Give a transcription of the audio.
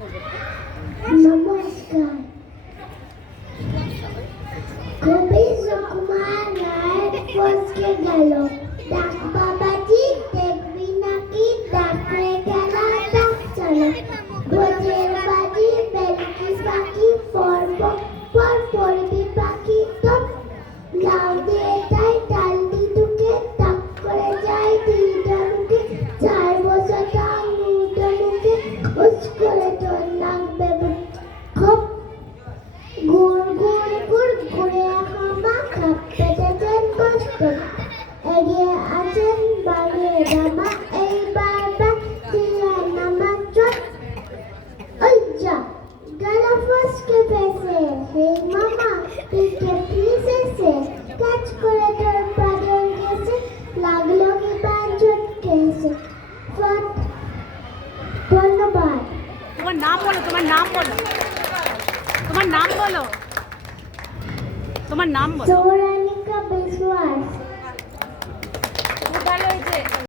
নমস্কার। কবি সুকুমার রায় ফসকে গেল, ডাক বাবাজি দেখবি নাকি, ডাকরে গেলা ডাক চলো, ভোজের বাজি বেলকিস পাখি, পর্ব পর পড়বি পাখি তো, লাউ দিয়ে যায় ডাল দি ঢুকে, টাক করে যায় দিদা ঢুকে, 4 বছর তার মুদো মুখে, উস করে তোর নাক বেবুট খপ, গুড় গুড় গুড় গুড়ে হামা খাপ পেটেছেন কষ্ট, এগিয়ে আছেন বাড়িয়ে জামা, এইবার দিয়ে নামা চট, ওই যা গেল ফসকে ফেসে, হে মামা পিকে প্লিজ এসে, কাজ করে তোর পাজল গেছে, লাগলো কি পাঁচজন কেসে, ফট। ধন্যবাদ। তোমার নাম বলো, তোমার নাম বলো, তোমার নাম বলো, তোমার নাম বলো। সৌরানিকা বিশ্বাস।